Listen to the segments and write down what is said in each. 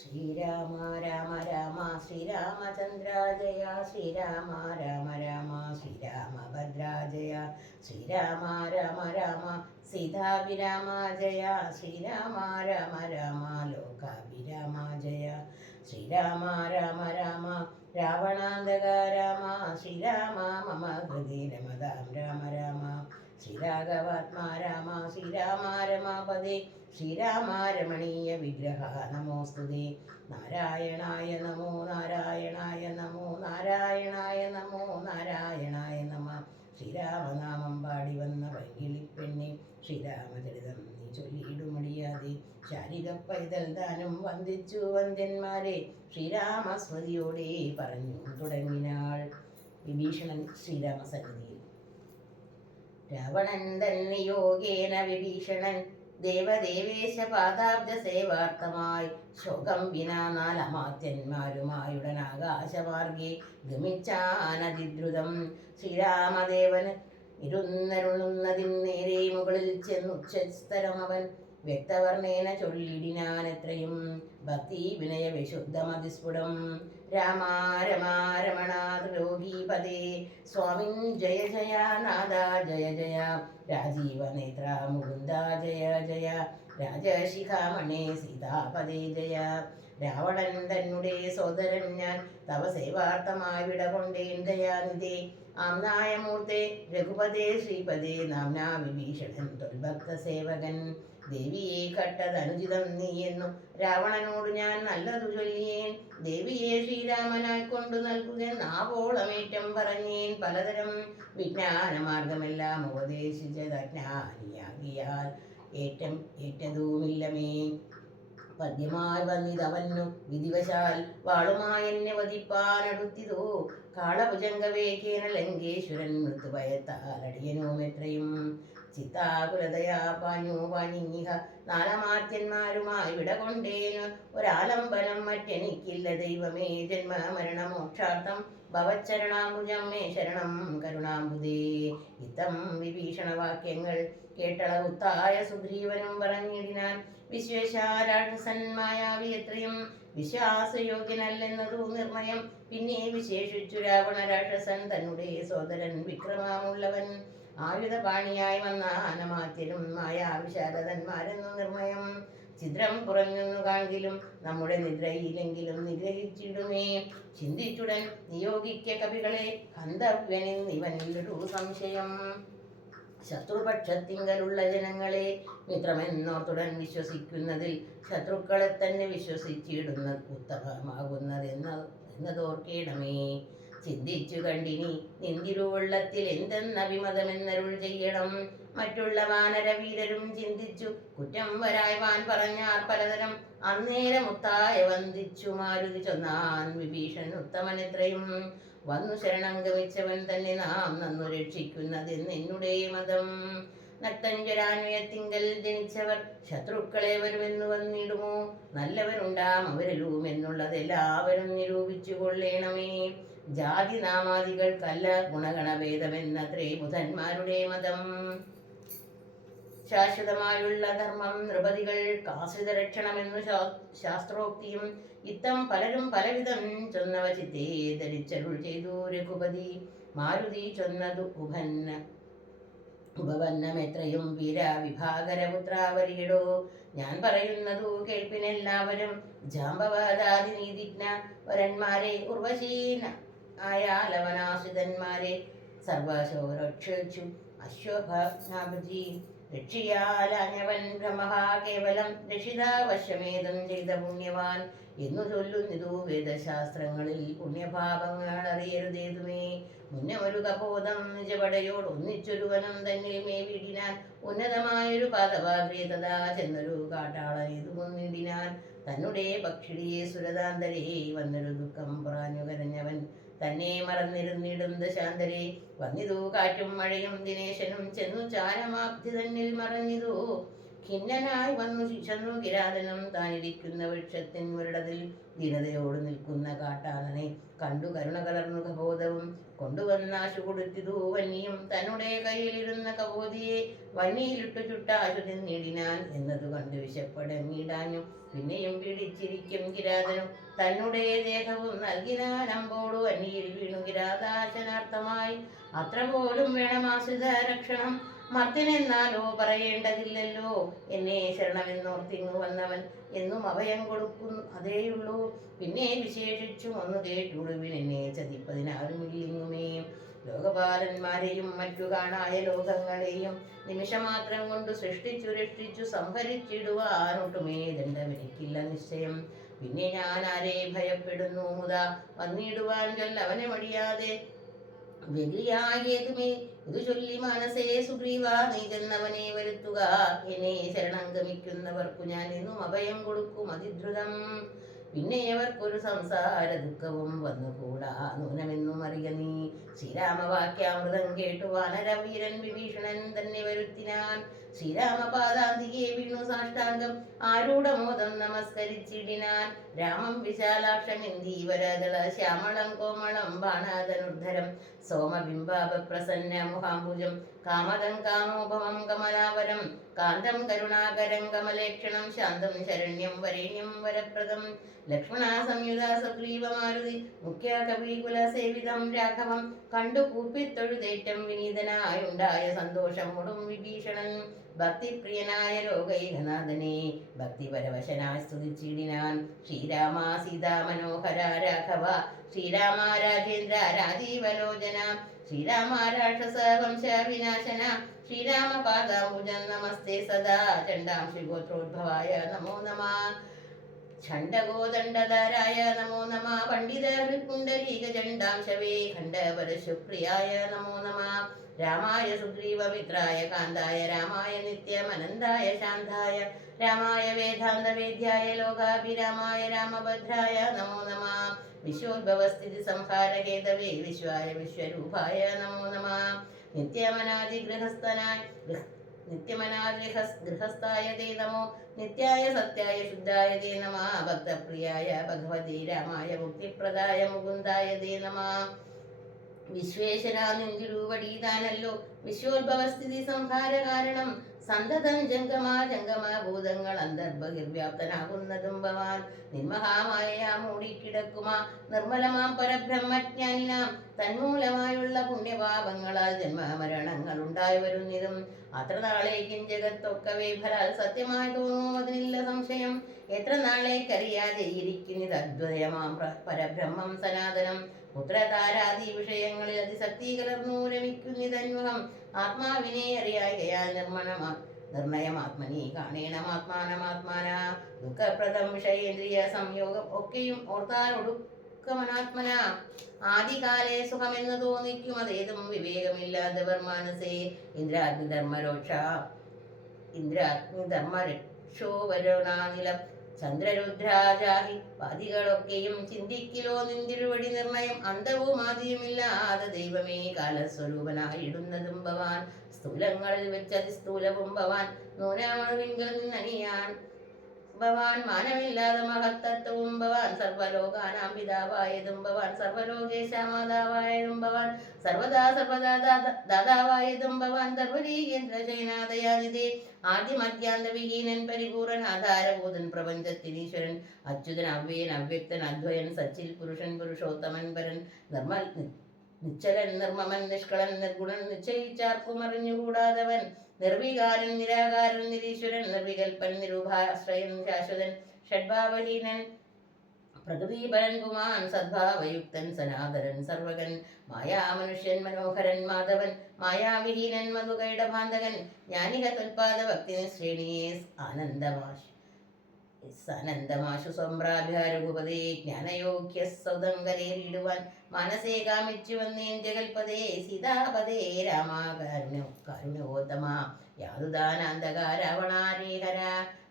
ശ്രീരാമ രാമ രാമ ശ്രീരാമചന്ദ്ര ജയ ശ്രീരാമ രാമ രാമ ശ്രീരാമഭദ്ര ജയ ശ്രീരാമ രാമ രാമ സീതാഭിരാമ ജയ ശ്രീരാമ രാമ രാമ ലോകാഭിരാമ ജയ ശ്രീരാമ രാമ രാമ രാവണാന്തക രാമ ശ്രീരാമ മമ ഹൃദി രമതാം രാമ രാമ ശ്രീരാഘവാത്മാ രാമ ശ്രീരാമ രമാപദേ ശ്രീരാമ രമണീയ വിഗ്രഹ നമോസ്തുതേ നാരായണായ നമോ നാരായണായ നമോ നാരായണായ നമോ നാരായണായ നമ ശ്രീരാമനാമം പാടി വന്ന പൈകിളിപ്പെണ്ണെ ശ്രീരാമചരിതം നീ ചൊല്ലിയിടുമടിയാതെ ശാരിക പൈതൽ ദാനം വന്ദിച്ചു വന്ദ്യന്മാരെ ശ്രീരാമസ്മൃതിയോടെ പറഞ്ഞു തുടങ്ങിനാൾ. വിഭീഷണൻ ശ്രീരാമസന്നിധിയിൽ. രാവണൻ തന്നിയോഗേന വിഭീഷണൻ ദേവദേവേശ പാദാബ്ജ സേവാർത്ഥമായി ശോകം വിനാ നാലമാത്യന്മാരുമായുടൻ ആകാശമാർഗെ ഗമിച്ചാനതിദ്രുതം. ശ്രീരാമദേവന് ഇരുന്നരുളുന്നതിൻ നേരെ മുകളിൽ ചെന്നുച്ചസ്ഥലം അവൻ വ്യക്തവർണ്ണേന ചൊല്ലിടിനാനെത്രയും ഭക്തി വിനയ വിശുദ്ധമതിസ്ഫുടം. രാമ രമാ രമണ ത്രിലോകീപദേ സ്വാമിൻ ജയ ജയ നാഥ ജയ ജയ രാജീവനേത്ര മുകുന്ദ ജയ ജയ രാജശിഖാമണേ സീതാപദേ ജയ. രാവണൻ തന്നെ സോദരൻ ഞാൻ തവ സേവാർത്ഥമായി വിടകൊണ്ടേൻ ദയാനിധേ ആംനായമൂർത്തെ രഘുപതേ ശ്രീപദേ നാംനാ വിഭീഷണൻ തൊൽഭക്ത സേവകൻ. ദേവിയെ കട്ടതനുചിതം നീയെന്നു രാവണനോട് ഞാൻ നല്ലതു ചൊല്ലിയേൻ. ദേവിയെ ശ്രീരാമനായി കൊണ്ടു നൽകുകെന്നാവോളമേറ്റം പറഞ്ഞേൻ. പലതരം വിജ്ഞാനമാർഗമെല്ലാം ഉപദേശിച്ചതജ്ഞാനിയാകിയാൽ ഏറ്റതുമില്ലമേ. പദ്യമായി വന്നിതവന്നു വിധിവശാൽ വാളുമായെന്നെ വധിപ്പാനടുത്തിതോ കാളഭുജംഗവേഗേന ലങ്കേശ്വരൻ മൃത്യുഭയത്താൽ അടിയനുമെത്രയും ചിത്താകുലതയാ പാഞ്ഞു പാഞ്ഞിഹ നാലമാത്യന്മാരുമായി വിടകൊണ്ടേനു ഒരാലംബനം മറ്റെനിക്കില്ല ദൈവമേ. ജന്മ മരണമോക്ഷാർത്ഥം ഭവച്ചരണാംബുജം മേ ശരണം കരുണാംബുദേ. ഇത്തം വിഭീഷണവാക്യങ്ങൾ കേട്ടളവുത്തായ സുഗ്രീവനും പറഞ്ഞിടിനാൻ. വിശ്വേശാരാക്ഷസൻ മായാവി എത്രയും വിശ്വാസയോഗ്യനല്ലെന്നതു നിർണയം. പിന്നെ വിശേഷിച്ചു രാവണ രാക്ഷസൻ തന്നെ സോദരൻ വിക്രമമുള്ളവൻ ആയുധപാണിയായി വന്ന അനമാത്യരും മായാവിശാരദന്മാരെന്നു നിർണയം. ഛിദ്രം കുറഞ്ഞൊന്നു കാണിലും നമ്മുടെ നിദ്രയിലെങ്കിലും നിഗ്രഹിച്ചിടുമേ. ചിന്തിച്ചുടൻ നിയോഗിക്ക കവികളെ ഹന്തവ്യനിവനിലൊരു സംശയം. ശത്രുപക്ഷത്തിങ്കലുള്ള ജനങ്ങളെ മിത്രമെന്നോർത്തുടൻ വിശ്വസിക്കുന്നതിൽ ശത്രുക്കളെ തന്നെ വിശ്വസിച്ചിടുന്ന ഉത്തമമാകുന്നതെന്നതോർക്കേണമേ. ചിന്തിച്ചു കണ്ടിനി നിന്തിരുവെള്ളത്തിൽ എന്തെന്നഭിമതമെന്നരുൾ ചെയ്യണം. മറ്റുള്ള വാനരവീരരും ചിന്തിച്ചു കുറ്റം വരായ്വാൻ പറഞ്ഞാർ പലതരം. അന്നേരമുത്തായ വന്ദിച്ചു മാരുതി ചൊന്നാൻ വിഭീഷൺ ഉത്തമനെത്രയും. വന്നു ശരണം ഗമിച്ചവൻ തന്നെ നാം നന്നു രക്ഷിക്കുന്നതെന്നെന്നുടേ മതം. നക്തഞ്ചരാന്വയത്തിങ്കൽ ജനിച്ചവർ ശത്രുക്കളെ വരുമെന്നു വന്നിടുമോ. നല്ലവരുണ്ടാം അവരിലും എന്നുള്ളതെല്ലാവരും നിരൂപിച്ചു കൊള്ളേണമേ. ജാതി നാമാദികൾക്കല്ല ഗുണഗണഭേദമെന്നത്രേ ബുധന്മാരുടെ മതം. ശാശ്വതമായുള്ള ധർമ്മം നൃപതികൾക്കാശ്രിത രക്ഷണമെന്നു ശാസ്ത്രോക്തിയും. ഇത്തം പലരും പലവിധം ചൊന്നവ ചിത്തേ ധരിച്ചരുൾ ചെയ്തു രഘുപതി. മാരുതി ചൊന്നതു ഉപപന്നമെത്രയും വീര വിഭാകരപുത്രാവരിയിടോ. ഞാൻ പറയുന്നതു കേൾപ്പിനെല്ലാവരും. ജാമ്പവാദാദി നീതിജ്ഞ വരന്മാരെ ഉർവശീന ആയാലവനാശ്രിതന്മാരെ സർവശോ രക്ഷു അശ്വഭജി. രക്ഷിയാലഞ്ഞവൻ ബ്രഹ്മ കേവലം രക്ഷിതാവശ്യമേതം ചെയ്ത പുണ്യവാൻ എന്നു ചൊല്ലുന്നിതു വേദശാസ്ത്രങ്ങളിൽ. പുണ്യഭാവങ്ങൾ അറിയരുതേതുമേ. മുന്നമൊരു കപോതം നിജപടയോട് ഒന്നിച്ചൊരുവനം തന്നിൽ മേവിടിനാൻ. ഉന്നതമായൊരു പാദപാഗ്രേതതാ ചെന്നൊരു കാട്ടാളനേതു കൊന്നിടിനാൻ. തന്നെ പക്ഷിടിയെ സുരതാന്തരേ വന്നൊരു ദുഃഖം പ്രാഞ്ഞു കരഞ്ഞവൻ തന്നെ മറന്നിരുന്നിടും ദശാന്തരേ. വന്നിതു കാറ്റും മഴയും ദിനേശനും ചെന്നു ചാരമാബ്ധി തന്നിൽ മറഞ്ഞിതു ഖിന്നനായി വന്നു ശിക്ഷന്നു കിരാതനം താനിരിക്കുന്ന വൃക്ഷത്തിൻ മുരടതിൽ ധീരതയോട് നിൽക്കുന്ന കാട്ടാളനെ കണ്ടു കരുണ കലർന്നു കബോധവും കൊണ്ടുവന്നാശു കൊടുത്തിതു വന്നിയും തന്നുടെ കയ്യിലിരുന്ന കബോധിയെ വന്നിയിലിട്ടു ചുട്ടാശു തിന്നിടിനാൻ എന്നതു കണ്ടു വിശപ്പടങ്ങിടാഞ്ഞു. പിന്നെയും പിടിച്ചിരിക്കും കിരാതനും തന്നുടെ ദേഹവും നൽകിനാൻ അമ്പോടു വന്നിയിൽ വീണു കിരാതാശനാർത്ഥമായി. അത്ര പോലും വേണമാശ്രിത രക്ഷണം മർത്തിനെന്നാലോ പറയേണ്ടതില്ലല്ലോ. എന്നെ ശരണമെന്നോർത്തിങ്ങു വന്നവൻ എന്നും അഭയം കൊടുക്കുന്നു അതേയുള്ളൂ. പിന്നെ വിശേഷിച്ചും ഒന്ന് കേട്ടുടുവിൻ എന്നെ ചതിപ്പതിനാരുമില്ലിങ്ങുമേ. ലോകപാലന്മാരെയും മറ്റു കാണായ ലോകങ്ങളെയും നിമിഷമാത്രം കൊണ്ട് സൃഷ്ടിച്ചു രക്ഷിച്ചു സംഹരിച്ചിടുവാനൊട്ടുമേ ദണ്ഡമെനിക്കില്ല നിശ്ചയം. പിന്നെ ഞാൻ ആരെ ഭയപ്പെടുന്നു മുതാ വന്നിടുവാൻ ചൊല്ലവനെ മടിയാതെ വ്യതിയായേതുമേ ഇതു ചൊല്ലി മനസ്സേ സുഗ്രീവ നീ ചെന്നവനെ വരുത്തുക. എന്നെ ശരണം ഗമിക്കുന്നവർക്കു ഞാൻ എന്നും അഭയം കൊടുക്കും അതിദ്രുതം. പിന്നെ അവർക്കൊരു സംസാര ദുഃഖവും വന്നുകൂടാ നൂനമെന്നും അറിയ നീ. ശ്രീരാമവാക്യാമൃതം കേട്ടു വാനരവീരൻ വിഭീഷണൻ തന്നെ വരുത്തിനാൻ. ശ്രീരാമപാദാന്തികെ വീണു സാഷ്ടാംഗം ആരൂഢമോദം നമസ്കരിച്ചിടിനാൻ. രാമം വിശാലാക്ഷമിന്ദീവരദള ശ്യാമളം കോമളം ബാണാധനുർധരം സോമബിംബാഭ പ്രസന്ന മുഹാംബുജം കാമദം കാമോപമം കമലാവരം കാന്തം കരുണാകരം കമലേക്ഷണം ശാന്തം ശരണ്യം വരേണ്യം വരപ്രദം ലക്ഷ്മണ സംയുത സുഗ്രീവമാരുതി മുഖ്യ കവികുല സേവിതം രാഘവം കണ്ടു കൂപ്പിത്തൊഴുതേറ്റം വിനീതനായുണ്ടായ സന്തോഷമോടും വിഭീഷണൻ ഭക്തിപ്രിയനായ ലോകൈകനാഥനെ ഭക്തിപരവശനായി സ്തുതിച്ചിടിനാൻ. ശ്രീരാമ സീതാ മനോഹര രാഘവ ശ്രീരാമ രാജേന്ദ്ര രാജീവലോചന ശ്രീരാമ രാക്ഷസ വംശ വിനാശന ശ്രീരാമ പാദാംബുജം നമസ്തേ സദാ ചണ്ഡാംശി ഗോത്രോദ്ഭവായ നമോ നമഃ ഛണ്ഡഗോദണ്ഡധരായ നമോ നമഃ പണ്ഡിത കുണ്ടലീക ചണ്ഡാംശവേ ഖണ്ഡപരശുപ്രിയായ നമോ നമഃ രാമായ സുഗ്രീവമിത്രായ കാന്തായ രാമായ നിത്യമനന്തായ ശാന്തായ രാമായ വേദാന്തവേദ്യായ ലോകാഭിരാമായ രാമഭദ്രായ നമോ നമഃ വിശ്വോദ്ഭവസ്ഥിതി സംഹാര ഹേതവേ വിശ്വായ വിശ്വരൂപായ നമോ നമഃ ഗൃഹസ്ഥായ തേ നമോ നിത്യായ സത്യായ ശുദ്ധായ തേ നമഃ ഭക്തപ്രിയായ ഭഗവതി രാമായ മുക്തിപ്രദായ മുകുന്ദായ തേ നമഃ വിശ്വേശ്വരാ നിന്തിരുവടീതാനല്ലോ വിശ്വോദ്ഭവസ്ഥിതി സംഹാര കാരണം സന്തതം ജംഗമ ഭൂതങ്ങൾ അന്തർബഹിർവ്യാപ്തനാകുന്നതും ഭവാൻ നിർമഹാമായ മൂടിക്കിടക്കുമാ നിർമ്മലമാം പരബ്രഹ്മജ്ഞാനിനാം തന്മൂലമായുള്ള പുണ്യപാപങ്ങളാൽ ജന്മമരണങ്ങൾ ഉണ്ടായി വരുന്നതും അത്ര നാളേക്കും ജഗത്തൊക്കവേ ഫലാൽ സത്യമായി തോന്നുന്നു അതിനില്ല സംശയം. എത്ര നാളേക്കറിയാതെ ഇരിക്കുന്നത് അദ്വയമാം പരബ്രഹ്മം സനാതനം പുത്രതാരാദി വിഷയങ്ങളിൽ അതിശക്തി കലർന്നു രമിക്കുന്നിതന്വഹം ആത്മാവിനെ അറിയാകയാൽ നിർണയമാത്മനി കാണേണമാത്മാനമാത്മാന ദുഃഖപ്രദം വിഷയേന്ദ്രിയ സംയോഗം ഒക്കെയും ഓർത്താലൊടുക്കമനാത്മന ആദികാലേ സുഖമെന്ന് തോന്നിക്കും അതേതും വിവേകമില്ലാത്തവർ മനസ്സേ ഇന്ദ്രാഗ്നിധർമ്മരക്ഷോവരുണാനിലം ചന്ദ്രരുദ്രാജാഹി പാതികളൊക്കെയും ചിന്തിക്കിലോ നിന്തിരുവടി നിർണയം അന്തവും ആദ്യമില്ലാതെ ദൈവമേ കാലസ്വരൂപനായിടുന്നതും ഭവാൻ സ്ഥൂലങ്ങളിൽ വെച്ച് അതിസ്ഥൂലവും ഭവാൻ നൂനാമണുവിങ്കിൽ നിന്നണിയാൻ ഭവാൻ മാനമില്ലാതെ മഹത്തത്വവും ഭവാൻ സർവലോകാനാം പിതാവായതും ഭവാൻ സർവലോകേശാമാതാവായതും ഭവാൻ സർവദാ ദാതാവായതും ഭവാൻ സർവരീകേന്ദ്രശയനാദയാനിതേ ആദ്യമധ്യാന്തവിഹീനൻ പരിപൂർണൻ ആധാരഭൂതൻ പ്രപഞ്ചത്തിനീശ്വരൻ അച്യുതൻ അവ്യയൻ അവ്യക്തൻ അദ്വയൻ സച്ചിൽ പുരുഷൻ പുരുഷോത്തമൻ പരൻ നിർമ്മൽ നിശ്ചലൻ നിർമ്മമൻ നിഷ്കളൻ നിർഗുണൻ നിശ്ചയിച്ചാർക്കും അറിഞ്ഞുകൂടാതവൻ നിർവികാരൻ നിരാകാരൻ നിരീശ്വരൻ നിർവികൽപ്പൻ നിരൂപാശ്രയൻ ശാശ്വതൻ ഷഡ്ഭാവഹീനൻ പ്രകൃതിപരൻ പുമാൻ സദ്ഭാവയുക്തൻ സനാതനൻ സർവകൻ മായാമനുഷ്യൻ മനോഹരൻ മാധവൻ മായാവിഹീനൻ മധുകൈടഭാന്തകൻ ജ്ഞാനിക തുൽപാദ ഭക്തി ശ്രേണിയെ ആനന്ദമാശു സംഭ്രാഭ്യാരഘുപതേ ജ്ഞാനയോഗ്യ സൗദങ്കരേറിടുവാൻ മനസ്സേ കാമിച്ചു വന്നേൻ ജഗൽപതേ സീതാപതേ രാമാകാരുണ്യോത്തമ യാതുദാനാന്തക രാവണാരേ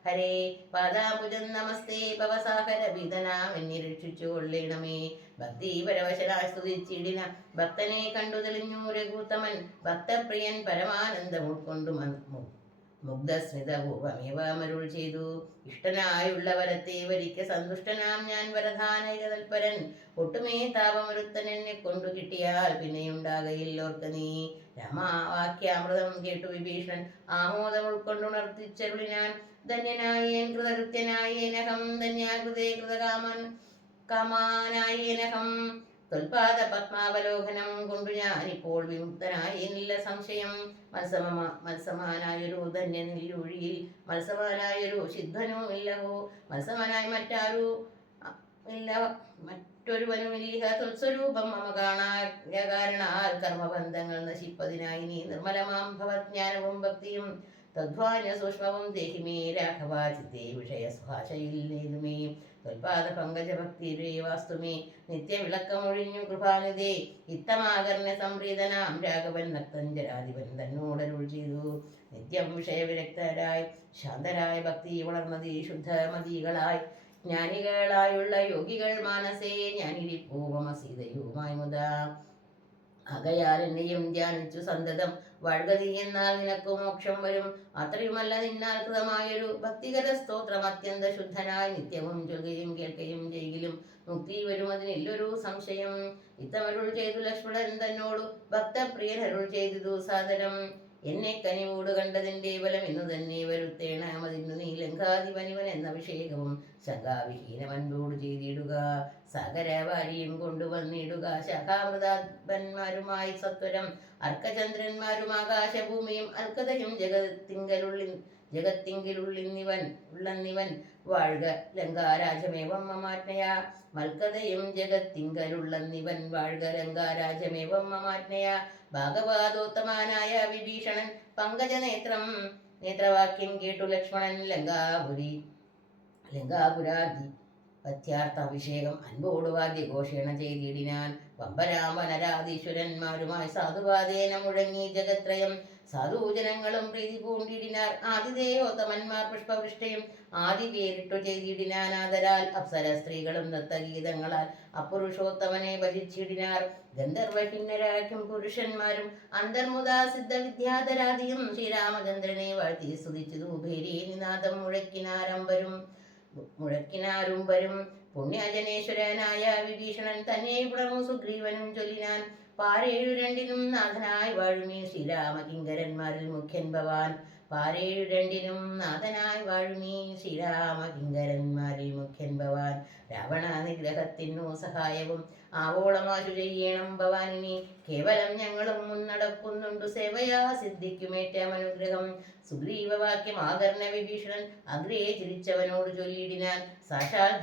ഹരേ പാദാംബുജം നമസ്തേ പവസാഹര വിധനാമെന്നെ രക്ഷിച്ചു കൊള്ളണമേ ഭക്തി പരവശനായി സ്തുതിച്ചിടിന ഭക്തനെ കണ്ടു തെളിഞ്ഞു രഘുത്തമൻ ഭക്തപ്രിയൻ പരമാനന്ദം ഉൾക്കൊണ്ടു മുഗ്ധസ്മിതപൂർവമേവമരുൾ ചെയ്തു. ഇഷ്ടനായുള്ള വരത്തെ വരിക്ക സന്തുഷ്ടനാം ഞാൻ വരദാനൈക തൽപരൻ. ഒട്ടുമേ താപമൊരുത്തൻ എന്നെ കൊണ്ടു കിട്ടിയാൽ പിന്നെയുണ്ടാകയിൽ ഓർക്ക നീ. രാമാവാക്യാമൃതം കേട്ടു വിഭീഷണൻ ആമോദം ഉൾക്കൊണ്ടുണർത്തിച്ചരുളി ഞാൻ. ധന്യനായേൻ കൃതകൃത്യനായേനഹം ധന്യാകൃതേ കൃതകാമൻ കാമാനായേനഹം. ത്വൽപാദ പത്മാവലോകനം കൊണ്ടു ഞാനിപ്പോൾ വിമുക്തനായെന്നില്ല സംശയം. മത്സമാനായൊരു ധന്യനില്ലൊഴിയിൽ മത്സമാനായൊരു സിദ്ധനോ ഇല്ലവോ. മത്സമനായി മറ്റൊരുവനുമില്ല ത്വത്സ്വരൂപം മമ കാണാകാരണാൽ കർമ്മബന്ധങ്ങൾ നശിപ്പതിനായി നീ നിർമ്മലമാം ഭവജ്ഞാനവും ഭക്തിയും തദ്വാന്യ സൂക്ഷ്മവും ദേഹിമേ രാഘവ ചിത്തേ വിഷയസ്ഭാഷയിൽ നേതുമേ. ത്വൽപാദ പങ്കജഭക്തിരേ വാസ്തുമേ നിത്യവിളക്കമൊഴിഞ്ഞു കൃപാനിധേ. ഇത്തമാകർണ്യ സംപ്രീതനാം രാഘവൻ നക്തഞ്ചരാധിപൻ തന്നോടരുൾ ചെയ്തു. നിത്യം വിഷയവിരക്തരായി ശാന്തരായ ഭക്തി വളർന്നതീ ശുദ്ധമതികളായി ജ്ഞാനികളായുള്ള യോഗികൾ മാനസേ ഞാനിരിപ്പൂവമസീതയുമായി മുതാ. ആകയാൽ എന്നെയും ധ്യാനിച്ചു സന്തതം വാഴ്കതി എന്നാൽ നിനക്കു മോക്ഷം വരും. അത്രയുമല്ല നിന്നാൽ കൃതമായൊരു ഭക്തികര സ്തോത്രം അത്യന്ത ശുദ്ധനായി നിത്യവും ചൊല്ലുകയും കേൾക്കുകയും ചെയ്യലും മുക്തി വരുമതിനില്ലൊരു സംശയം. ഇത്തമരുൾ ചെയ്തു ലക്ഷ്മണൻ തന്നോടു ഭക്തപ്രിയനരുൾ ചെയ്തു സാദരം. എന്നെ കനിവോട് കണ്ടതിൻ്റെ ബലം ഇന്നു തന്നെ വരുത്തേണമതിന്നു നീ ലങ്കാധിപനിവൻ എന്ന അഭിഷേകവും ശങ്കാവിഹീനമൻപോട് ചെയ്തിടുക. സകരവാരിയും കൊണ്ടുവന്നിടുക ശാഖാമൃതാത്മന്മാരുമായി സത്വരം. അർക്കചന്ദ്രന്മാരും ആകാശഭൂമിയും അൽക്കതയും ജഗത്തിങ്കിലുള്ളിന്നിവൻ വാഴ്ക ലങ്കാരാജമേവം മമാജ്ഞയാ. മൽക്കതയും ജഗത്തിങ്കലുള്ളന്നിവൻ വാഴ്ക ലങ്കാരാജമേവം മമാജ്ഞയാ. ഭാഗവതോത്തമാനായ വിഭീഷണൻ നേത്രവാക്യം കേട്ടു ലക്ഷ്മണൻ ലങ്കാപുരാധി പഥ്യാർത്ഥാഭിഷേകം അൻപോട് വാദ്യഘോഷേണ ചെയ്തിടിനാൻ. വമ്പരാമനരാധീശ്വരന്മാരുമായി സാധുവാദേന മുഴങ്ങി ജഗത്രയം. സാധുജനങ്ങളും പ്രീതി പൂണ്ടിടിനാർ. ആതിഥേയോത്തമന്മാർ പുഷ്പവൃഷ്ടയും ആദി പേരിട്ടു ചെയ്തിടിനാൻ. ആദരാൽ അപ്സര സ്ത്രീകളും നൃത്തഗീതങ്ങളാൽ അപുരുഷോത്തമനെ ഭജിച്ചിടിനാർ. ഗന്ധർവഹിന്നരാക്കും പുരുഷന്മാരും അന്തർമുദാ സിദ്ധ വിദ്യാധരാദിയും ശ്രീരാമചന്ദ്രനെ വാഴ്ത്തി സ്തുതിച്ചു ഭേരി നിനാദം മുഴക്കിനാരുംബരും. പുണ്യജനേശ്വരനായ വിഭീഷണൻ തന്നെ പുണർന്നു സുഗ്രീവനും ചൊല്ലിനാൻ. പാരേഴു രണ്ടിനും നാഥനായി വാഴുമീ ശ്രീരാമകിങ്കരന്മാരിൽ മുഖ്യൻ ഭവാൻ. പാരേഴു രണ്ടിനും നാഥനായി വാഴുമീ ശ്രീരാമകിങ്കരന്മാരിൽ മുഖ്യൻ ഭവാൻ. രാവണ നിഗ്രഹത്തിനു സഹായവും ആവോളമാശു ചെയ്യണം ഭവാനിനി. കേവലം ഞങ്ങളും മുന്നടക്കുന്നുണ്ടു സേവയാ സിദ്ധിക്കുമേറ്റമനുഗ്രഹം. സുഗ്രീവവാക്യം ആകർണ വിഭീഷണൻ അഗ്രേ ചിരിച്ചവനോട് ചൊല്ലിയിടിനാൻ. സാക്ഷാൽ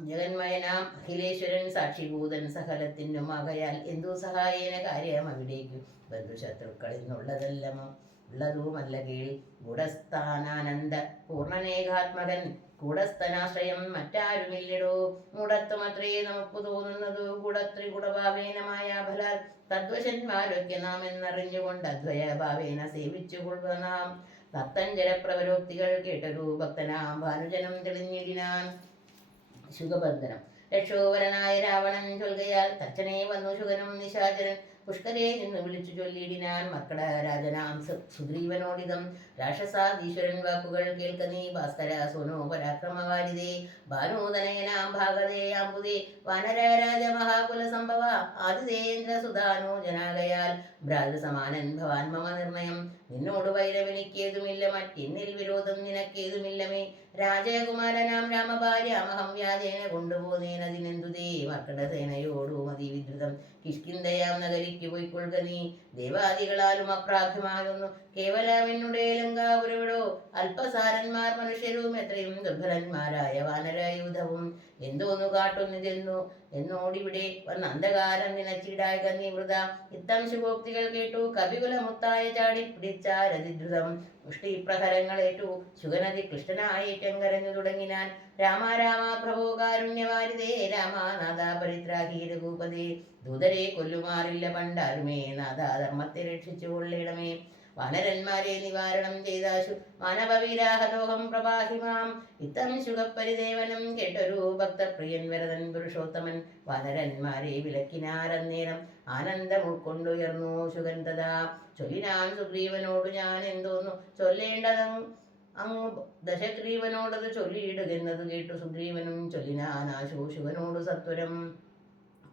ജഗന്മയനാം അഖിലേശ്വരൻ സാക്ഷിഭൂതൻ സകലത്തിനും ആകയാൽ എന്തു സഹായേന കാര്യം അവിടേക്കു. ബന്ധുശത്രുക്കളിൽ ഉള്ളതുമല്ല കേൾ. ഗൂഢസ്ഥാനാനന്ദ പൂർണ്ണനേകാത്മകൻ കൂടസ്ഥനാശ്രയം മറ്റാരുമില്ലടോ. മൂടത്വമത്രേ നമുക്ക് തോന്നുന്നതു ഗൂഢത്രിഗുണഭാവേനമായ ഫലാൽ. തദ്വശന്മാരൊക്കെ നാം എന്നറിഞ്ഞുകൊണ്ട് അദ്വയഭാവേന സേവിച്ചു കൊള്ളുക നാം. നക്തഞ്ജലപ്രവരോക്തികൾ കേട്ടൊരു ഭക്തനാം ഭാനുജനം തെളിഞ്ഞിടിനാൻ. ശുഗബന്ധനം രക്ഷോവരനായ രാവണൻ ചൊൽകയാൽ തച്ചനെ വന്നു ശുഗനും നിശാചരൻ പുഷ്കരെ നിന്ന് വിളിച്ചു ചൊല്ലിയിടിനാൻ. മർക്കട രാജനാം സുഗ്രീവനോടിതം. രാക്ഷസാധീശ്വരൻ വാക്കുകൾ കേൾക്ക നീ ഭാസ്കര സോനോ പരാക്രമവാരിതേ. ഭാനൂതനയനാം ഭാഗതേ അമ്പുതേ വാനരരാജ മഹാകുല സംഭവ. ആതിഥേന്ദ്ര സുധാനോ ജനാകയാൽ ഭ്രാതൃസമാനൻ ഭവാൻ മമ നിർണയം. നിന്നോട് വൈരമെനിക്കേതുമില്ല മറ്റെന്നിൽ വിരോധം നിനക്കേതുമില്ലമേ. രാജകുമാരനാം രാമഭാര്യാമഹം വ്യാജേന കൊണ്ടുപോന്നേനതിനെന്തുതേ. മർക്കടസേനയോടു മതി വിദ്രുതം കിഷ്കിന്ധയാം നഗരിക്കു പോയിക്കൊള്ളുക നീ. ദേവാദികളാലും അപ്രാപ്യമാകുന്നു കേവലമെന്നുടെ ലങ്കാപുരവിടോ. അല്പസാരന്മാർ മനുഷ്യരും എത്രയും ദുർബലന്മാരായ വാനരയൂഥവും എന്തോന്നു കാട്ടുന്നിതെന്നു എന്നോടിവിടെ വന്ന് അന്ധകാരം നിനച്ചിടായ നീ വൃത. ഇത്തം ശുഭോക്തികൾ കേട്ടു കവികുലമുത്തായ ചാടി പിടിച്ചാരതിദ്രുതം. മുഷ്ടിപ്രഹരങ്ങളേറ്റു ശുഗനദി ക്ലിഷ്ടനായേറ്റങ്കരഞ്ഞു തുടങ്ങിനാൻ. രാമ രാമ പ്രഭോ കാരുണ്യവാരിതേ രാമനാഥ പരിത്രാഹി രഘുപതേ. ദൂതരെ കൊല്ലുമാറില്ല പണ്ടാരുമേ നാഥ ധർമ്മത്തെ രക്ഷിച്ചു കൊള്ളിടമേ. വാനരന്മാരെ നിവാരണം ചെയ്താശു മാനവവിരാഹദോഹം പ്രഭാഹിമാം. ഇത്തം ശുഖപരിദേവനം കേട്ടൊരു ഭക്തപ്രിയൻ വരദൻ പുരുഷോത്തമൻ വാനരന്മാരെ വിലക്കിനാരന്നേരം ആനന്ദം ഉൾക്കൊണ്ടുയർന്നു ശുഗൻ തഥാ. ചൊല്ലിനാൻ സുഗ്രീവനോട് ഞാൻ എന്തോന്നു ചൊല്ലേണ്ടതങ്ങ് അങ്ങ് ദശഗ്രീവനോടത് ചൊല്ലിയിടുകെന്നത് കേട്ടു സുഗ്രീവനും ചൊല്ലിനാനാശു ശുഗനോട് സത്വരം.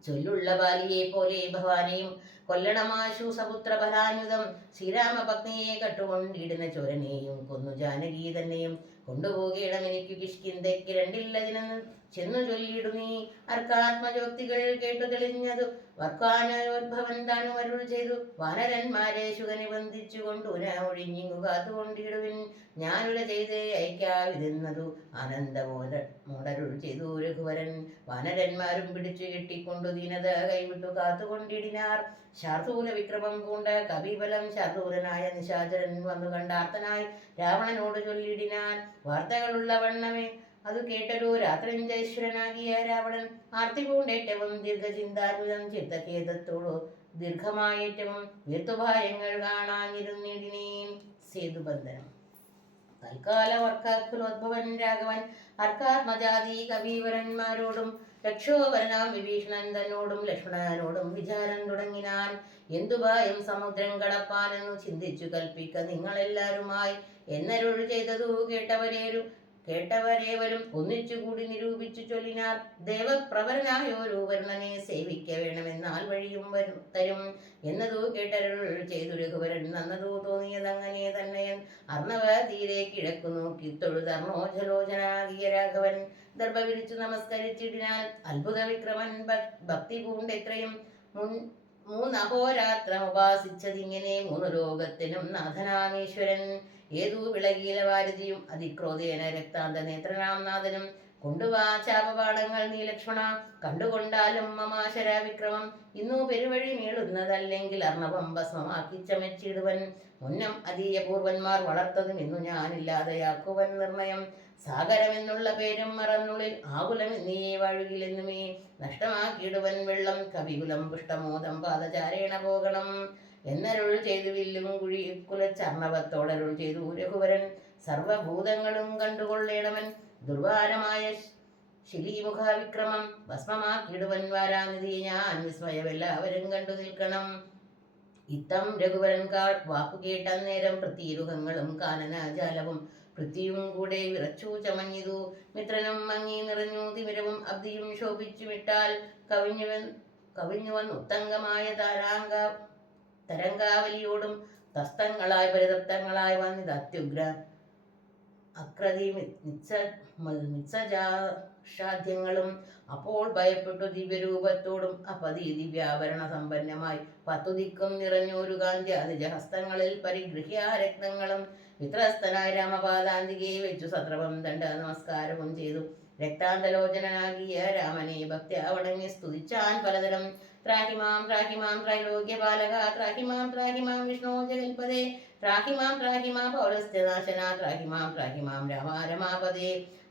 ചൊല്ലുള്ള ബാലിയെ പോലെ ഭവാനെയും കൊല്ലണമാശു സപുത്ര ഫലാനുതം. ശ്രീരാമപത്നിയെ കട്ടുകൊണ്ടിടുന്ന ചോരനെയും കൊന്നു ജാനകി തന്നെയും കൊണ്ടുപോകേണം എനിക്ക് കിഷ്കിന്തയ്ക്ക് രണ്ടില്ലതിനെന്ന് ചെന്നു ചൊല്ലിയിടു നീ. അർക്കാത്മജോക്തികൾ കേട്ടു തെളിഞ്ഞതു വർക്കാനോദ്ഭവൻ താനു അരുൾ ചെയ്തു. വാനരന്മാരെ ശുഗനെ ബന്ധിച്ചു കൊണ്ടു ഒഴിഞ്ഞിങ്ങു കാത്തുകൊണ്ടിടുവിൻ ഞാനുല ചെയ്ത് അയക്കാവിതെന്നതു ആനന്ദമോടരുൾ ചെയ്തു രഘുവരൻ. വാനരന്മാരും പിടിച്ചു കെട്ടിക്കൊണ്ടു ദീനത കൈവിട്ടു കാത്തുകൊണ്ടിടിനാർ. ശാർദൂല വിക്രമം പൂണ്ട കവിബലം ശാർദൂലനായ നിശാചരൻ വന്നു കണ്ടാർത്തനായി രാവണനോട് ചൊല്ലിടിനാൻ. വാർത്തകളുള്ള വണ്ണമേ അതു കേട്ടൊരു രാത്രിഞ്ചൈശ്വരനാകിയ രാവണൻ ആർത്തി പൂണ്ടേറ്റവും ദീർഘചിന്താകുലം ചിത്തഖേദത്തോടു ദീർഘമായേറ്റവും വീർത്തുഭായങ്ങൾ കാണാനിരുന്നിടിനേൻ. സേതുബന്ധനം. തൽക്കാലം അർക്കാത്മോദ്ഭവൻ രാഘവൻ അർക്കാത്മജാതി കവീവരന്മാരോടും രക്ഷോവരനാം വിഭീഷണൻ തന്നോടും ലക്ഷ്മണനോടും വിചാരം തുടങ്ങിനാൻ. എന്തുഭായം സമുദ്രം കടപ്പാനെന്നു ചിന്തിച്ചു കൽപ്പിക്ക നിങ്ങളെല്ലാരുമായി എന്നരുൾ ചെയ്തതു കേട്ടവരേവരും ഒന്നിച്ചുകൂടി നിരൂപിച്ചു ചൊല്ലിനാർ. ദേവപ്രവരനായോരു വരുണനെ സേവിക്ക വേണമെന്നാൽ വഴിയും തരും എന്നതു കേട്ടരുൾ ചെയ്തു രഘുവരൻ. നന്നതു തോന്നിയതങ്ങനെ തന്നെയൻ അർണവ തീരെ കിഴക്കു നോക്കി തൊഴുതർണോജലോചനാകിയ രാഘവൻ ദർഭ വിരിച്ചു നമസ്കരിച്ചിടിനാൽ. അത്ഭുത വിക്രമൻ ഭക്തി പൂണ്ടെത്രയും മൂന്നഹോരാത്രം ഉപാസിച്ചതിങ്ങനെ മൂന്നു ലോകത്തിനും നാഥനാമീശ്വരൻ. ഏതു വിളകീല വാരതിയും അതിക്രോധേന രക്താന്ത നേത്രനാം നാഥനും കൊണ്ടുവാ ചാപപാടങ്ങൾ നീ ലക്ഷ്മണ കണ്ടുകൊണ്ടാലും മമാശര വിക്രമം. ഇന്നു പെരുവഴി മീളുന്നതല്ലെങ്കിൽ അർണവം ഭസ്മമാക്കി ചമച്ചിടുവൻ. മുന്നം അതീയ പൂർവന്മാർ വളർത്തതും ഇന്നു ഞാനില്ലാതെയാക്കുവൻ നിർണയം. സാഗരമെന്നുള്ള പേരും മറന്നുള്ളിൽ ആകുലം എന്നീ വാഴുകിലെന്നുമേ നഷ്ടമാക്കിയിടുവൻ വെള്ളം. കവികുലം പുഷ്ടമോദം പാദചാരേണ പോകണം എന്നരുൾ ചെയ്തു വില്ലും കുഴി കുലച്ചർണവത്തോടരുൾ ചെയ്തു രഘുവരൻ. സർവഭൂതങ്ങളും കണ്ടുകൊള്ളേണവൻ ദുർവാരമായ ശിലീമുഖവിക്രമം ഭസ്മമാക്കിയിടുവൻ വാരാനിധി ഞാൻ വിസ്മയമെല്ലാവരും കണ്ടു നിൽക്കണം. ഇത്തം രഘുവരൻ വാക്കുകേട്ടന്നേരം പൃഥ്വീരുഹങ്ങളും കാനനജാലവും പൃഥ്വിയും കൂടെ വിറച്ചു ചമഞ്ഞിതു. മിത്രനും മങ്ങി നിറഞ്ഞു തിമിരവും അബ്ദിയും ശോഭിച്ചു വിട്ടാൽ കവിഞ്ഞു വന്ന് ഉത്തംഗമായ തരംഗാവലിയോടും തസ്തങ്ങളായി പരിതപ്തങ്ങളായി വന്നിത് അത്യുഗ്ര അക്രതി മിത്സജാഷാദ്യങ്ങളും. അപ്പോൾ ഭയപ്പെട്ടു ദിവ്യരൂപത്തോടും അപതി ദിവ്യാഭരണ സമ്പന്നമായി പത്തുദിക്കും നിറഞ്ഞൊരു കാന്തി നിജഹസ്തങ്ങളിൽ പരിഗൃഹ്യ രക്തങ്ങളും. വിത്രസ്തനായ രാമപാദാന്തികയെ വെച്ചു സത്രവം ദണ്ഡ നമസ്കാരവും ചെയ്തു രക്താന്തലോചനാകിയ രാമനെ ഭക്ത്യാ വണങ്ങി സ്തുതിച്ചാൻ പലതരം. ത്രാഹിമാം ത്രാഹിമാം ത്രൈലോക്യപാലക ത്രാഹിമാം ത്രാഹിമാം വിഷ്ണോ ജഗൽപദേ ത്രാഹിമാം ത്രാഹിമാം പൗരസ്ത്യനാശന ത്രാഹിമാം ത്രാഹിമാം രമാപദേ.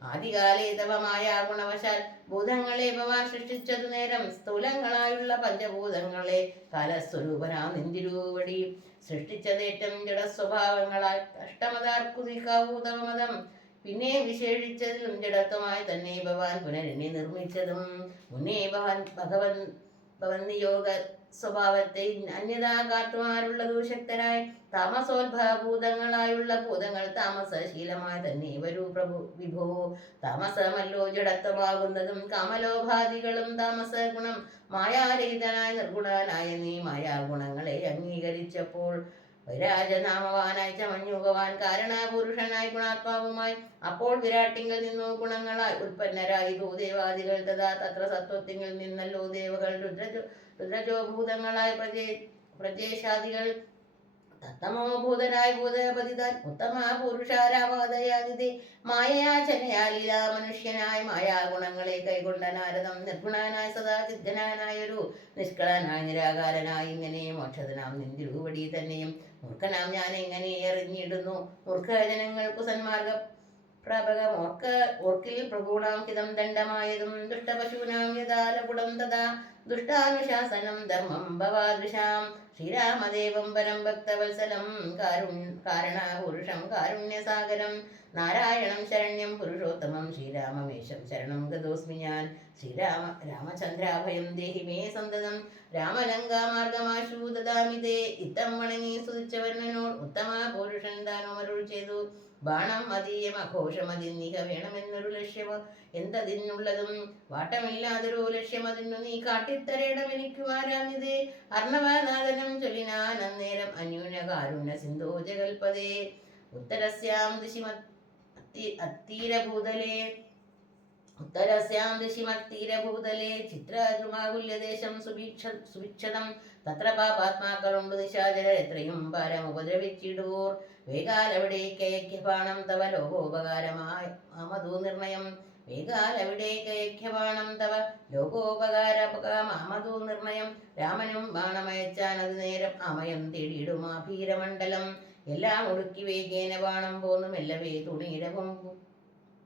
ആദികാലേ തവ മായാഗുണവശാൽ ഭൂതങ്ങളെ ഭവാൻ സൃഷ്ടിച്ചതു നേരം സ്ഥൂലങ്ങളായുള്ള പഞ്ചഭൂതങ്ങളെ കാലസ്വരൂപനാം നിന്തിരൂവടി സൃഷ്ടിച്ചതേറ്റം ജഡസ്വഭാവങ്ങളാൽ അഷ്ടമതാർക്കുതികാഭൂതമതം പിന്നെ വിശേഷിച്ചതിലും ജഡത്വമായി തന്നെ ഭവാൻ പുനരെന്നെ നിർമ്മിച്ചതും. മുന്നേ ഭവൻ നിയോഗ സ്വഭാവത്തെ അന്യതാകാർത്തുമാരുള്ളതു ശക്തനായി താമസോദ്ഭവഭൂതങ്ങളായുള്ള ഭൂതങ്ങൾ താമസശീലമായി തന്നെ വരൂ പ്രഭു വിഭോ. താമസമല്ലോ ജഡത്വമാകുന്നതും കാമലോഭാദികളും താമസ ഗുണം. മായാരഹിതനായി നിർഗുണനായ നീ മായാഗുണങ്ങളെ അംഗീകരിച്ചപ്പോൾ വൈരാജനാമവാനായി ചമഞ്ഞുകവാൻ കാരണപുരുഷനായി ഗുണാത്മാവുമായി. അപ്പോൾ വിരാട്ടിങ്കിൽ നിന്നു ഗുണങ്ങളായി ഉൽപ്പന്നരായി ഭൂദേവാദികൾ തഥാ തത്ര സത്വത്തിങ്കിൽ നിന്നല്ലോ ദേവകൾ രുദ്രജോ ഭൂതങ്ങളായി പ്രജേശാദികൾ തത്തമോഭൂതനായി ഭൂതപതിതാൻ ഉത്തമ പുരുഷാരാവാദയാതിഥി മായയാചനയാലീലാ മനുഷ്യനായി മായാഗുണങ്ങളെ കൈകൊണ്ട നാരദം നിർഗുണനായി സദാ ചിദ്ധനായൊരു നിഷ്കളനായി നിരാകാരനായി ഇങ്ങനെ മോക്ഷതനാം നിന്തിരുവടി തന്നെയും മൂർഖനാം ഞാൻ എങ്ങനെ എറിഞ്ഞിടുന്നു. മൂർഖജനങ്ങൾക്കു സന്മാർഗ പ്രാപകം ഓർക്കിൽ പ്രഭൂണാം ഹിതം ദണ്ഡമായതും ദുഷ്ടപശൂനാം യഥാലകുടം തഥാ ദുഷ്ടാനുശാസനം ധർമ്മം ഭവാദൃശാം ശ്രീരാമദേവം പരം ഭക്തവത്സലം കാരണപുരുഷം കാരുണ്യസാഗരം നാരായണം ശരണ്യം പുരുഷോത്തമം ശ്രീരാമമേശം ശരണം ഗതോസ്മി ഞാൻ. രാമചന്ദ്രാഭയം ദേഹി മേ സന്തതം രാമലങ്കാമാർഗമാശു ദദാമി തേ. ഇത്തം വണങ്ങി സ്തുതിച്ചവർണനോട് ഉത്തമ പുരുഷൻ ദാനമരുൾ ചെയ്തു. ബാണം മതീയം അഘോഷമതിന്നിക വേണമെന്നൊരു ലക്ഷ്യം എന്തതിനുള്ളതും വാട്ടമില്ലാതൊരു ലക്ഷ്യം അതിന്നു നീ കാട്ടിത്തരേണമെനിക്കു ആരാഞ്ഞതേ. അർണവനാഥനം ചൊല്ലിനാൻ അന്നേരം അന്യൂന കാരുണ്യ സിന്ധോ ജഗൽപദേ. ഉത്തരസ്യാം ദിശിമത്തീരഭൂതലേ ചിത്രദ്രുമാകുല്യദേശം സുഭിക്ഷതം തത്ര പാപാത്മാക്കളുണ്ട് നിശാചര എത്രയും ഭാരമുപദ്രവിച്ചിടൂർ. വേഗാലവിടേക്കയഖ്യപാണം തവ ലോകോപകാരമായി മാമധു നിർണയം. വേഗാലവിടേക്കയഖ്യപാണം തവ ലോകോപകാരമാമധു നിർണയം. രാമനും ബാണമയച്ചാൻ അത് നേരം അമയം തേടിയിടുമാഭീരമണ്ഡലം. എല്ലാം ഒടുക്കി വേഗേന ബാണം പോന്നു മെല്ലവേ തുണിയിടവും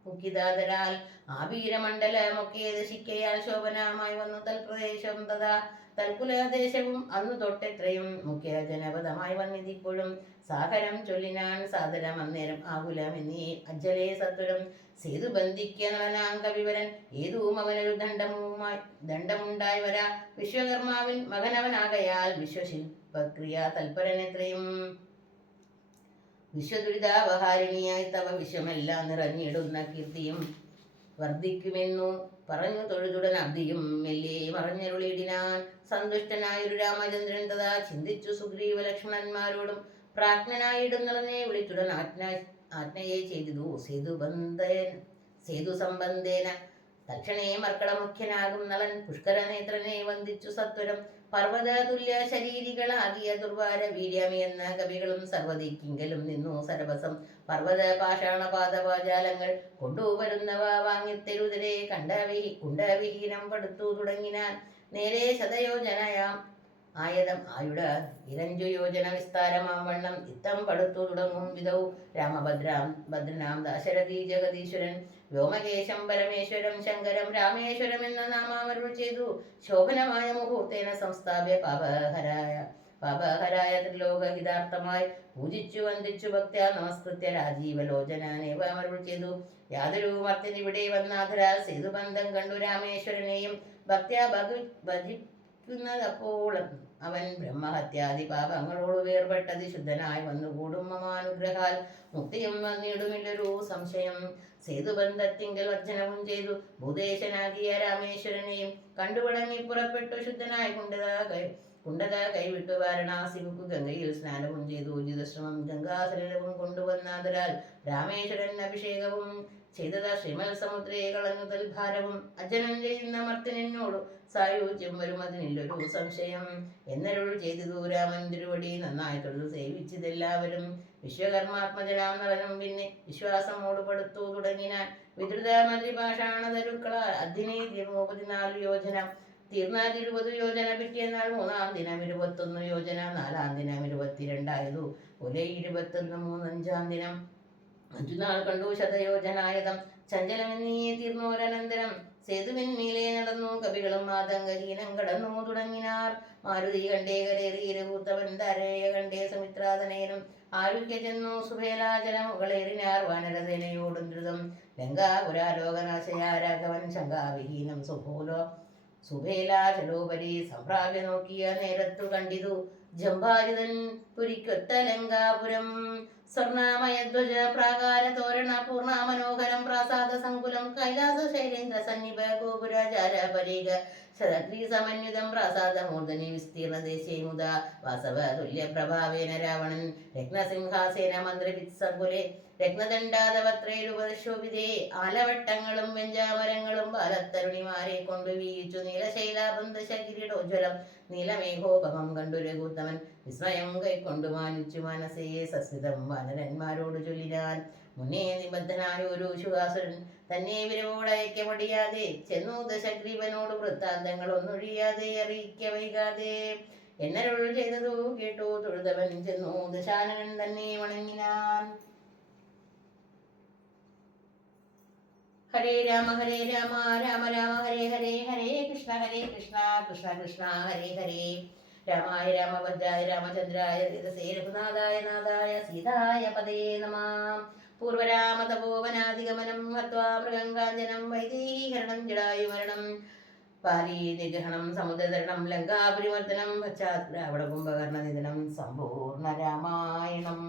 മുഖിതാതരാൽ. ആഭീരമണ്ഡലമൊക്കെ ദശിക്കയാൽ ശോഭനമായി വന്നു തൽപ്രദേശം തഥാ തൽകുലദേശവും അന്നു തൊട്ടെത്രയും മുഖ്യ ജനപദമായി വന്നിതിപ്പോഴും. സാഗരം ചൊല്ലിനാൻ സാദരം അന്നേരം ആകുലമെന്നീ അജ്ജലേ സത്വരം. സേതു ബന്ധിക്ക നളനാങ്ക വിവരൻ ഏതുവും അവനൊരു ദണ്ഡമുണ്ടായി വരാ. വിശ്വകർമാവിൻ മകനവനാകയാൽ വിശ്വശില്പക്രിയ തൽപരനെത്രയും. വിശ്വദുരിതാവഹാരിണിയായി തവ വിശ്വമെല്ലാം നിറഞ്ഞിടുന്ന കീർത്തിയും വർദ്ധിക്കുമെന്നു പറഞ്ഞു തൊഴുതുടൻ അബ്ദിയും മെല്ലെ മറഞ്ഞരുളിയിടിനാൻ. സന്തുഷ്ടനായൊരു രാമചന്ദ്രൻ തഥാ ചിന്തിച്ചു സുഗ്രീവ ലക്ഷ്മണന്മാരോടും പ്രാജ്ഞനായിടുന്നളനെ വിളിച്ചുടൻ ആജ്ഞയെ ചെയ്തു സേതു സംബന്ധേന. തക്ഷണേ മർക്കടമുഖ്യനാകും നളൻ പുഷ്കരനേത്രനെ വന്ദിച്ചു സത്വരം. പർവ്വത തുല്യ ശരീരികളാകിയ ദുർവാര വീര്യമയെന്ന കവികളും സർവ്വതിക്കിങ്കലും നിന്നു സരവസം. പർവ്വത പാഷാണപാദപാജാലങ്ങൾ കൊണ്ടുവരുന്നവ വാങ്ങിത്തെരുതരെ കുണ്ടവിഹീനം പടുത്തു തുടങ്ങിനാൻ. നേരെ ശതയോജനയാം ആയതം ആയുട 25 യോജന വിസ്താരമാം വണ്ണം ഇത്തം പടുത്തു തുടങ്ങും വിധൗ. ഭദ്രനാം ദാശരഥി ജഗദീശ്വരൻ വ്യോമകേശം പരമേശ്വരം ശങ്കരം രാമേശ്വരം എന്ന നാമാമരുൾ ചെയ്തു. ശോഭനമായ മുഹൂർത്തേന സംസ്ഥാപ്യ പാപഹരായ ത്രിലോകഹിതാർത്ഥമായി പൂജിച്ചു വന്ദിച്ചു ഭക്ത്യാ നമസ്കൃത്യ രാജീവലോചനാനേവ അമരുൾ ചെയ്തു. യാതൊരു മർത്യനിവിടെ വന്നാധരാൽ സേതുബന്ധം കണ്ടു രാമേശ്വരനെയും ഭക്ത്യാ ഭജിക്കുന്നതപ്പോൾ അവൻ ബ്രഹ്മഹത്യാദി പാപങ്ങളോട് വേർപെട്ടതി ശുദ്ധനായി വന്നുകൂടും. മമാനുഗ്രഹാൽ മുക്തിയും വന്നിടുമില്ലൊരു സംശയം. സേതുബന്ധത്തിങ്കൽ വർജനവും ചെയ്തു ഭൂദേശനാകിയ രാമേശ്വരനെയും കണ്ടുപടങ്ങി പുറപ്പെട്ടു ശുദ്ധനായി കുണ്ടത കൈവിട്ടു വാരണാസിമുക്കു ഗംഗയിൽ സ്നാനവും ചെയ്തു. ഉചിതശ്രമം ഗംഗാസലിലവും കൊണ്ടുവന്നാതരാൽ രാമേശ്വരൻ അഭിഷേകവും ചെയ്തത ശ്രീമൽ സമുദ്രയെ കളഞ്ഞു തൽഭാരവും. അജ്ജനം ചെയ്യുന്ന മർത്തനോട് സായുജ്യം വരുമതിനില്ലൊരു സംശയം എന്നരുൾ ചെയ്തു. രാമൻ തിരുവടി നന്നായി തൊഴുതു സേവിച്ചതെല്ലാവരും. വിശ്വകർമാത്മജനാം നളനും പിന്നെ വിശ്വാസമോട് പടുത്തു തുടങ്ങിനാൻ. വിദ്രുത മന്ത്രിഭാഷാണതരുക്കളാൽ അതിനെ 34 യോജന തീർന്നാൽ 20 യോജന പിറ്റേന്നാൾ 3-ാം ദിനം 21 യോജന 4-ാം ദിനം 22 ഒലേ 21 3-5-ാം ദിനം 5 നാൾ കണ്ടു ശതയോജനായതം. ചഞ്ചലമെന്നീ തീർന്നോരനന്തരം സേതുവിന്മീലെ നടന്നു കവികളും മാതംഗഹീനം കടന്നു തുടങ്ങിനാർ. മാരുതി കണ്ടേ കരേറിയരകൂത്തവൻ ധാരേയ കണ്ടേ സുമിത്രാതനയനും ആരുഹ്യ ചെന്നു സുഭേലാചലമുകളേറിനാർ വാനരസേനയോടും ദ്രുതം. ലങ്കാപുരാലോകനാശയ രാഘവൻ ശങ്കാവിഹീനം സുഭേലാചലോപരി സംഭ്രാവ്യ നോക്കിയ നേരത്തു കണ്ടിതു ജംഭാരിതൻ പുരിക്കൊത്ത ലങ്കാപുരം. സ്വർണമയധ്വജ പ്രാകാര തോരണ പൂർണ്ണ മനോഹരം പ്രാസാദ സങ്കുലം കൈലാസ ശൈലേന്ദ്ര സന്നിഭ ഗോപുരാചാര പരീക ശതഗ്രീ സമന്വിതം പ്രാസാദമൂർധനി വിസ്തീർണ ദേശീയ മുത വാസവ തുല്യ പ്രഭാവേന രാവണൻ രത്നസിംഹാസേന മന്ത്രിസങ്കുലെ രത്നദണ്ഡാതവത്രേരുപശോഭിതേ. ആലവട്ടങ്ങളും വെഞ്ചാമരങ്ങളും ബാലത്തരുണിമാരെ കൊണ്ടു വീയിച്ചു നീലശൈലാബന്ധശകിരീടോജ്വലം നീലമേഘോപമം കണ്ടു രഘുത്തമൻ വിസ്മയം കൈക്കൊണ്ടു മാനിച്ചു മനസ്സേ സസ്മിതം വാനരന്മാരോട് ചൊല്ലിനാൻ. മുന്നേ നിബദ്ധനായൊരു ശുകാസുരൻ തന്നെ വിരവോടയക്കമടിയാതെ ചെന്നു ദശഗ്രീവനോട് വൃത്താന്തങ്ങൾ ഒന്നൊഴിയാതെ അറിയിക്ക വൈകാതെ എന്നരുൾ ചെയ്തതു കേട്ടു തൊഴുതവൻ ചെന്നു ദശാനനൻ തന്നെ വണങ്ങിനാൻ. ഹരേ രാമ രാമ രാമ ഹരേ ഹരേ, ഹരേ കൃഷ്ണ കൃഷ്ണ കൃഷ്ണ ഹരേ ഹരേ. രാമായ രാമഭദ്രായ രാമചന്ദ്രായ രേതസേ രഘുനാഥായ നാഥായ സീതായ പദേ നമഃ. പൂർവരാമതപോവനാദിഗമനം ഹത്വാ മൃഗങ്കാഞ്ജനം വൈദേഹീകരണം ജടായുമരണം പാലീ നിഗ്രഹണം സമുദ്രതരണം ലങ്കാപരിവർത്തനം പശ്ചാത് രാവണകുംഭകർണനിധനം സമ്പൂർണ്ണ രാമായണം.